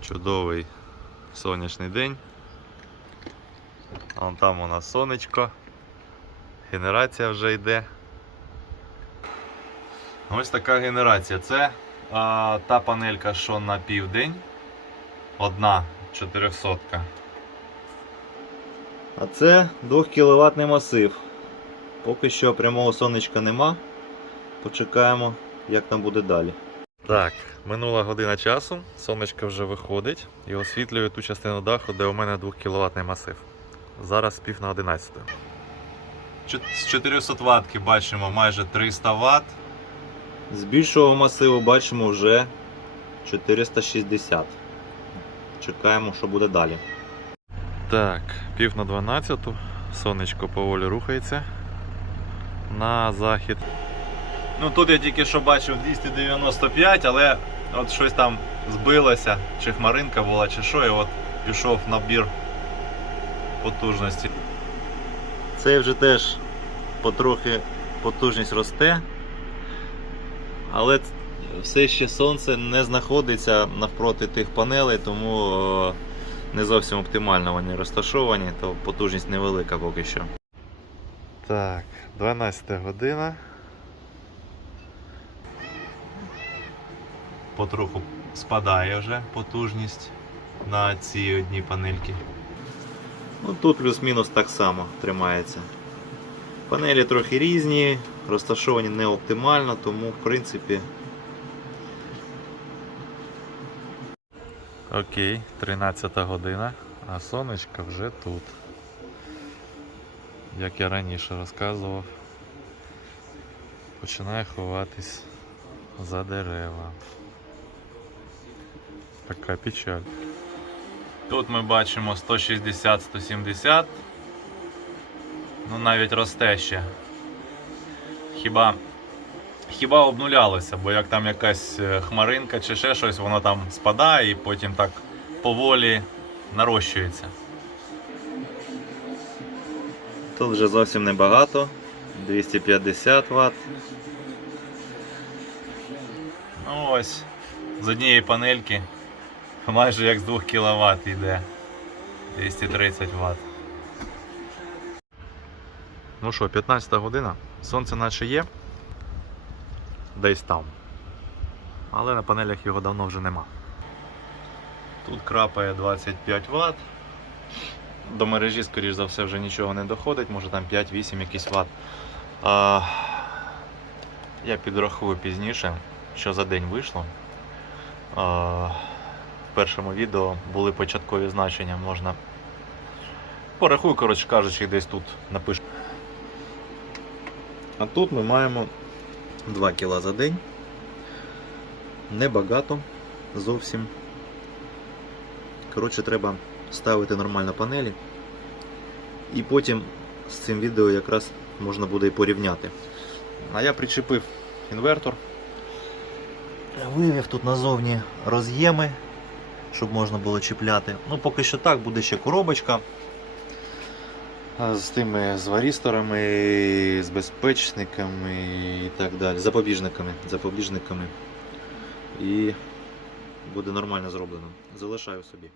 Чудовий сонячний день. Вон там у нас сонечко. Генерація вже йде. Ось така генерація. Це а, та панелька, що на південь. Одна 400. А це 2 кВт масив. Поки що прямого сонечка нема. Почекаємо, як там буде далі. Так, минула година часу, сонечко вже виходить і освітлює ту частину даху, де у мене 2 кВт масив. Зараз пів на 11. З 400 Вт бачимо майже 300 Вт. З більшого масиву бачимо вже 460. Чекаємо, що буде далі. Так, пів на 12. Сонечко поволі рухається на захід. Ну тут я тільки що бачив 295, але от щось там збилося, чи хмаринка була, чи що, і от пішов набір потужності. Цей вже теж потрохи потужність росте, але все ще сонце не знаходиться навпроти тих панелей, тому е, не зовсім оптимально вони розташовані, то потужність невелика поки що. Так, 12 година. Потроху спадає вже потужність на цій одній панельці. Ну, тут плюс-мінус так само тримається. Панелі трохи різні, розташовані не оптимально, тому в принципі. Окей, 13 година, а сонечко вже тут. Як я раніше розказував, починає ховатись за дерева. Така печаль. Тут ми бачимо 160-170. Ну навіть росте ще. Хіба, хіба обнулялося, бо як там якась е, хмаринка чи ще щось, воно там спадає і потім так поволі нарощується. Тут вже зовсім небагато. 250 Вт. Ну ось, з однієї панельки майже як з 2 кВт йде. 230 Вт. Ну що, 15 година. Сонце наче є. Десь там. Але на панелях його давно вже нема. Тут крапає 25 Вт. До мережі, скоріш за все, вже нічого не доходить, може там 5-8 якийсь Вт. А, я підрахую пізніше, що за день вийшло. А, в першому відео були початкові значення, можна. Порахую, коротше кажучи, десь тут напишу. А тут ми маємо 2 кг за день. Небагато зовсім. Коротше, треба ставити нормально панелі. І потім з цим відео якраз можна буде і порівняти. А я причепив інвертор. Вивів тут назовні роз'єми, щоб можна було чіпляти. Ну, поки що так, буде ще коробочка. З тими з варісторами, з безпечниками і так далі. Запобіжниками. Запобіжниками. І буде нормально зроблено. Залишаю собі.